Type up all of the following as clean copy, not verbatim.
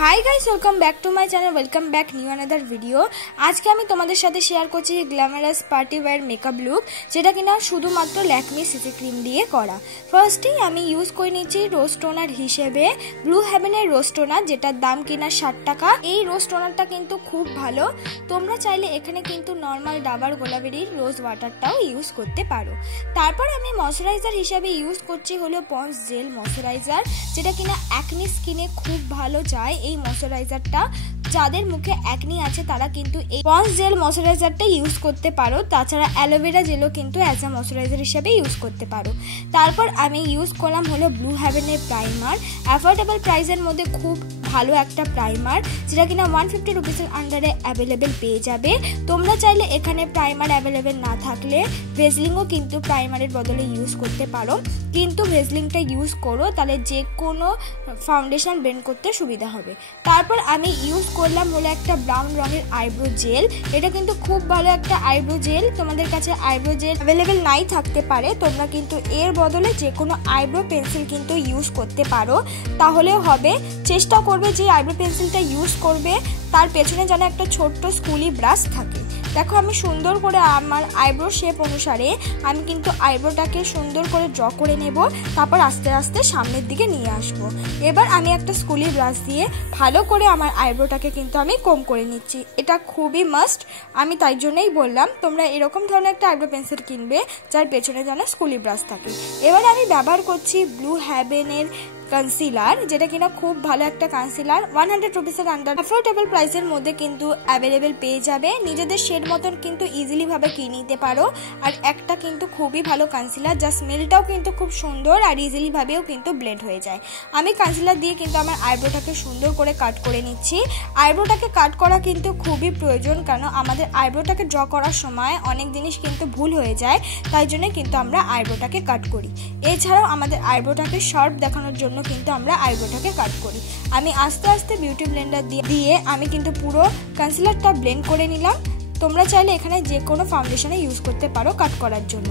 High guys welcome back to my channel welcome back new another video. आज के तुम्हारे साथे शेयर करছি glamorous party wear makeup look যেটা কিনা শুধুমাত্র ল্যাকমি সিসি ক্রিম দিয়ে করা। ফার্স্টেই আমি ইউজ করে নিচ্ছি রোজ টোনার হিসেবে ব্লু হেভেনের রোজ টোনার, যেটার দাম কিনা 60 টাকা। এই রোজ টোনারটা কিন্তু খুব ভালো, তোমরা চাইলে এখানে কিন্তু নর্মাল ডাবার গোলাবেরির রোজ ওয়াটারটাও ইউজ করতে পারো। তারপর আমি ময়শ্চারাইজার হিসেবে ইউজ করছি হলো পন্ডস জেল ময়শ্চারাইজার, যেটা কিনা অ্যাকনি স্কিনে খুব ভালো যায়। এই ময়শ্চারাইজারটা যাদের মুখে অ্যাকনি আছে তারা কিন্তু এই পন্ডস জেল ময়শ্চারাইজারটা ইউজ করতে পারো। তাছাড়া অ্যালোভেরা জেলও কিন্তু অ্যাজ আ ময়শ্চারাইজার হিসেবে ইউজ করতে পারো। তারপর আমি ইউজ করলাম হলো ব্লু হেভেনের প্রাইমার, অ্যাফোর্ডেবল প্রাইসের মধ্যে খুব ভালো একটা প্রাইমার, যেটা কিনা 150 রুপিসের আন্ডারে অ্যাভেলেবেল পেয়ে যাবে। তোমরা চাইলে এখানে প্রাইমার অ্যাভেলেবেল না থাকলে ভেজলিংও কিন্তু প্রাইমারের বদলে ইউজ করতে পারো, কিন্তু ভেজলিংটা ইউজ করো তাহলে যে কোনো ফাউন্ডেশন ব্লেন্ড করতে সুবিধা হবে। তারপর আমি ইউজ করলাম হলো একটা ব্রাউন রঙের আইব্রো জেল, এটা কিন্তু খুব ভালো একটা আইব্রো জেল। তোমাদের কাছে আইব্রো জেল অ্যাভেলেবেল নাই থাকতে পারে, তোমরা কিন্তু এর বদলে যে কোনো আইব্রো পেন্সিল কিন্তু ইউজ করতে পারো, তাহলেও হবে। চেষ্টা করবে যে আইব্রো পেন্সিলটা ইউজ করবে তার পেছনে যেন একটা ছোট্ট স্কুলি ব্রাশ থাকে। দেখো আমি সুন্দর করে আমার আইব্রো শেপ অনুসারে আমি কিন্তু আইব্রোটাকে সুন্দর করে ড্র করে নেব, তারপর আস্তে আস্তে সামনের দিকে নিয়ে আসবো। এবার আমি একটা স্কুলি ব্রাশ দিয়ে ভালো করে আমার আইব্রোটাকে কিন্তু আমি কম করে নিচ্ছি। এটা খুবই মাস্ট, আমি তাই জন্যই বললাম তোমরা এরকম ধরনের একটা আইব্রো পেন্সিল কিনবে যার পেছনে যেন স্কুলি ব্রাশ থাকে। এবার আমি ব্যবহার করছি ব্লু হেভেনের কনসিলার, যেটা কিনা খুব ভালো একটা কনসিলার, 100 রুপিসের আন্ডার অ্যাফোর্ডেবল প্রাইসের মধ্যে কিন্তু অ্যাভেলেবেল পেয়ে যাবে। নিজেদের শেড মতন কিন্তু ইজিলি ভাবে কিনে নিতে পারো। আর একটা কিন্তু খুবই ভালো কনসিলার, যা স্মেলটাও কিন্তু খুব সুন্দর আর ইজিলি ভাবেও কিন্তু ব্লেন্ড হয়ে যায়। আমি কনসিলার দিয়ে কিন্তু আমার আইব্রোটাকে সুন্দর করে কাট করে নিচ্ছি। আইব্রোটাকে কাট করা কিন্তু খুবই প্রয়োজন, কারণ আমাদের আইব্রোটাকে ড্র করার সময় অনেক জিনিস কিন্তু ভুল হয়ে যায়, তাই জন্য কিন্তু আমরা আইব্রোটাকে কাট করি। এছাড়াও আমাদের আইব্রোটাকে শার্প দেখানোর জন্য কিন্তু আমরা আইব্রোটাকে কাট করি। আমি আস্তে আস্তে বিউটি ব্লেন্ডার দিয়ে আমি কিন্তু পুরো কনসিলারটা ব্লেন্ড করে নিলাম। তোমরা চাইলে এখানে যে কোনো ফাউন্ডেশনে ইউজ করতে পারো কাট করার জন্য।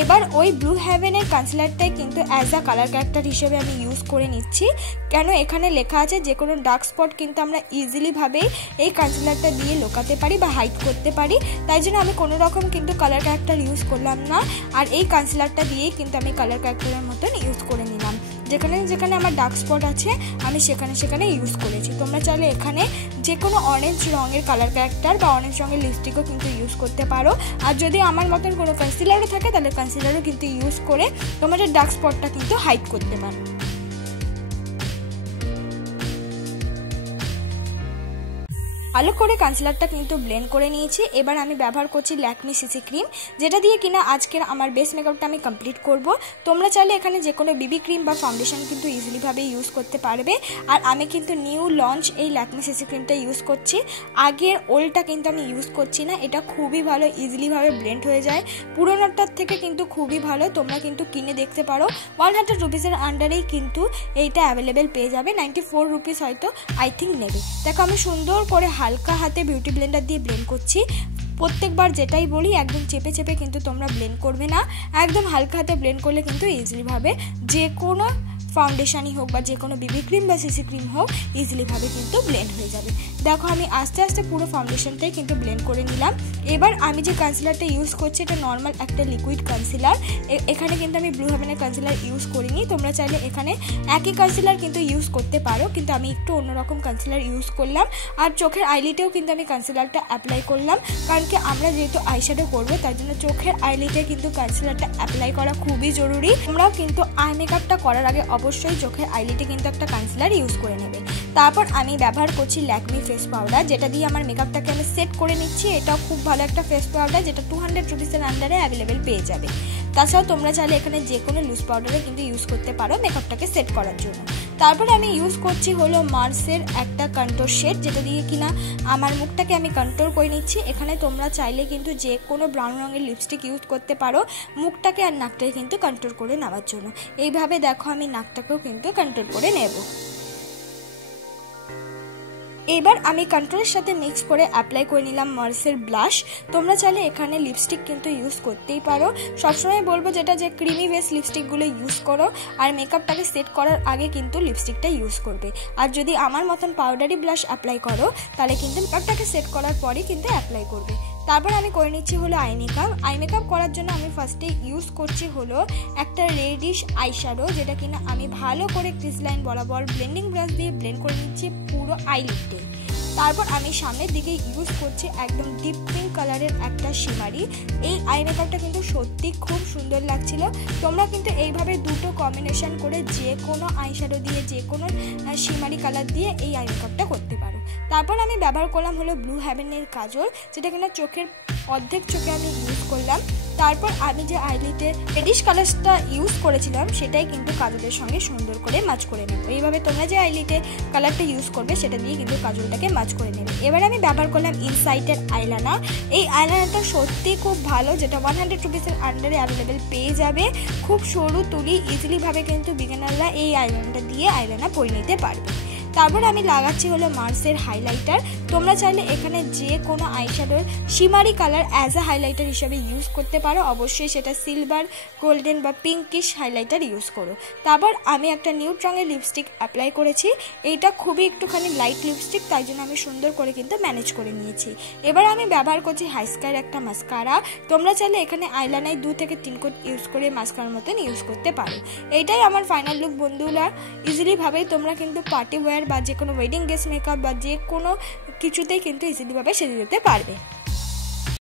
এবার ওই ব্লু হেভেনের কনসিলারটাই কিন্তু অ্যাজ আ কালার ক্যারেক্টার হিসেবে আমি ইউজ করে নিচ্ছি, কেন এখানে লেখা আছে যে কোনো ডার্ক স্পট কিন্তু আমরা ইজিলি ভাবে এই কনসিলারটা দিয়ে লুকাতে পারি বা হাইড করতে পারি। তাই জন্য আমি কোনো রকম কিন্তু কালার ক্যারেক্টার ইউজ করলাম না, আর এই কনসিলারটা দিয়েই কিন্তু আমি কালার ক্যারেক্টারের মতন ইউজ করে নিলাম। যেখানে যেখানে আমার ডার্ক স্পট আছে আমি সেখানে ইউজ করেছি। তোমরা চাইলে এখানে যে কোনো অরেঞ্জ রঙের কালার ক্যারেক্টার বা অরেঞ্জ রঙের লিপস্টিকও কিন্তু ইউজ করতে পারো। আর যদি আমার মতন কোনো কনসিলারও থাকে তাহলে কনসিলারও কিন্তু ইউজ করে তোমাদের ডার্ক স্পটটা কিন্তু হাইড করতে পারো। ভালো করে কনসিলারটা কিন্তু ব্লেন্ড করে নিয়েছি। এবার আমি ব্যবহার করছি ল্যাকমি সিসি ক্রিম, যেটা দিয়ে কিনা আজকের আমার বেস মেকআপটা আমি কমপ্লিট করব। তোমরা চাইলে এখানে যে কোনো বিবি ক্রিম বা ফাউন্ডেশন কিন্তু ইজিলি ভাবে ইউজ করতে পারবে। আর আমি কিন্তু নিউ লঞ্চ এই ল্যাকমি সিসি ক্রিমটা ইউজ করছি, আগের ওল্ডটা কিন্তু আমি ইউজ করছি না। এটা খুবই ভালো, ইজিলি ভাবে ব্লেন্ড হয়ে যায়, পুরোনোটার থেকে কিন্তু খুবই ভালো। তোমরা কিন্তু কিনে দেখতে পারো, 100 রুপিসের আন্ডারেই কিন্তু এইটা অ্যাভেলেবেল পেয়ে যাবে। 94 রুপিস হয়তো আই থিঙ্ক নেবে। দেখো আমি সুন্দর করে হালকা হাতে বিউটি ব্লেন্ডার দিয়ে ব্লেন্ড করছি। প্রত্যেকবার যেটাই বলি একদম চেপে চেপে কিন্তু তোমরা ব্লেন্ড করবে না, একদম হালকা হাতে ব্লেন্ড করলে কিন্তু ইজিলি ভাবে যে কোনো ফাউন্ডেশনই হোক বা যে কোনো বিবি ক্রিম বা সিসি ক্রিম হোক ইজিলি ভাবে কিন্তু ব্লেন্ড হয়ে যাবে। দেখো আমি আস্তে আস্তে পুরো ফাউন্ডেশনটাই কিন্তু ব্লেন্ড করে নিলাম। এবার আমি যে কনসিলারটা ইউজ করছি এটা নর্মাল একটা লিকুইড কনসিলার, এখানে কিন্তু আমি ব্লু হেভেনের কনসিলার ইউজ করিনি। তোমরা চাইলে এখানে একই কনসিলার কিন্তু ইউজ করতে পারো, কিন্তু আমি একটু অন্যরকম কনসিলার ইউজ করলাম। আর চোখের আইলিটেও কিন্তু আমি কনসিলারটা অ্যাপ্লাই করলাম, কারণ কি আমরা যেহেতু আইশ্যাডো করবো তার জন্য চোখের আইলিটে কিন্তু কনসিলারটা অ্যাপ্লাই করা খুবই জরুরি। তোমরাও কিন্তু আই মেকআপটা করার আগে অবশ্যই চোখের আইলিটে কিন্তু একটা কনসিলার ইউজ করে নেবে। তারপর আমি ব্যবহার করছি ল্যাকমি ফেস পাউডার, যেটা দিয়ে আমার মেকআপটাকে আমি সেট করে নিচ্ছি। এটাও খুব ভালো একটা ফেস পাউডার, যেটা 200 রুপিসের আন্ডারে অ্যাভেলেবেল পেয়ে যাবে। তাছাড়াও তোমরা চাইলে এখানে যে কোনো লুজ পাউডারে কিন্তু ইউজ করতে পারো মেকআপটাকে সেট করার জন্য। তারপরে আমি ইউজ করছি হলো মার্সের একটা কন্ট্রোল শেড, যেটা দিয়ে কিনা আমার মুখটাকে আমি কন্ট্রোল করে নিচ্ছি। এখানে তোমরা চাইলে কিন্তু যে কোনো ব্রাউন রঙের লিপস্টিক ইউজ করতে পারো মুখটাকে আর নাকটাকে কিন্তু কন্ট্রোল করে নেওয়ার জন্য। এইভাবে দেখো আমি নাকটাকেও কিন্তু কন্ট্রোল করে নেব। এবার আমি কন্ট্রোলের সাথে মিক্স করে অ্যাপ্লাই করে নিলাম মার্সের ব্লাশ। তোমরা চাইলে এখানে লিপস্টিক কিন্তু ইউজ করতেই পারো। সবসময় বলবো যেটা যে ক্রিমি বেস লিপস্টিকগুলো ইউজ করো, আর মেকআপটাকে সেট করার আগে কিন্তু লিপস্টিকটা ইউজ করবে। আর যদি আমার মতন পাউডারি ব্লাশ অ্যাপ্লাই করো তাহলে কিন্তু মেকআপটাকে সেট করার পরই কিন্তু অ্যাপ্লাই করবে। তারপর আমি করে নিচ্ছি হলো আই মেকআপ। আই মেকআপ করার জন্য আমি ফার্স্টে ইউজ করছি হলো একটা রেডিশ আইশ্যাডো, যেটা কিনা আমি ভালো করে ক্রিজ লাইন বরাবর ব্লেন্ডিং ব্রাশ দিয়ে ব্লেন্ড করে নিচ্ছি পুরো আইলিডে। তারপর আমি সামনের দিকে ইউজ করছি একদম ডিপ পিঙ্ক কালারের একটা শিমারি। এই আই মেকআপটা কিন্তু সত্যি খুব সুন্দর লাগছিল। তোমরা কিন্তু এইভাবে দুটো কম্বিনেশন করে যে কোনো আইশ্যাডো দিয়ে যে কোনো শিমারি কালার দিয়ে এই আই মেকআপটা করতে পারো। তারপর আমি ব্যবহার করলাম হলো ব্লু হেভেনের কাজল, যেটা কিনা চোখের অর্ধেক চোখে আমি ইউজ করলাম। তারপর আমি যে আইলিডের রেডিশ কালারটা ইউজ করেছিলাম সেটাই কিন্তু কাজলের সঙ্গে সুন্দর করে ম্যাচ করে নেব। এইভাবে তোমরা যে আইলিডের কালারটা ইউজ করবে সেটা দিয়ে কিন্তু কাজলটাকে ম্যাচ করে নেবে। এবার আমি ব্যবহার করলাম ইনসাইটের আইলাইনার। এই আইলাইনারটা সত্যি খুব ভালো, যেটা 100 রুপিসের আন্ডারে অ্যাভেলেবেল পেয়ে যাবে। খুব সরু তুলি, ইজিলিভাবে কিন্তু বিগিনাররা এই আইলাইনারটা দিয়ে আইলাইনার পরে নিতে পারবে। তারপর আমি লাগাচ্ছি হলো মার্সের হাইলাইটার। তোমরা চাইলে এখানে যে কোনো আইশ্যাডোর shimmery colour as a highlighter হিসেবে ইউজ করতে পারো। অবশ্যই সেটা সিলভার, গোল্ডেন বা পিঙ্কিশ হাইলাইটার ইউজ করো। তারপর আমি একটা নিউড রঙের লিপস্টিক অ্যাপ্লাই করেছি। এইটা খুবই একটুখানি লাইট লিপস্টিক, তাই জন্য আমি সুন্দর করে কিন্তু ম্যানেজ করে নিয়েছি। এবার আমি ব্যবহার করছি হাইস্কার একটা মাস্কারা। তোমরা চাইলে এখানে আইলাইনার 2 থেকে 3 কোট ইউজ করে মাস্কারার মতন ইউজ করতে পারো। এইটাই আমার ফাইনাল লুক বন্ধুরা। ইজিলিভাবেই তোমরা কিন্তু পার্টি ওয়্যার বা যে কোনো ওয়েডিং গেস্ট মেকআপ বা যে কোনো কিছুতেই কিন্তু ইজিলিভাবে সেজে যেতে পারবে।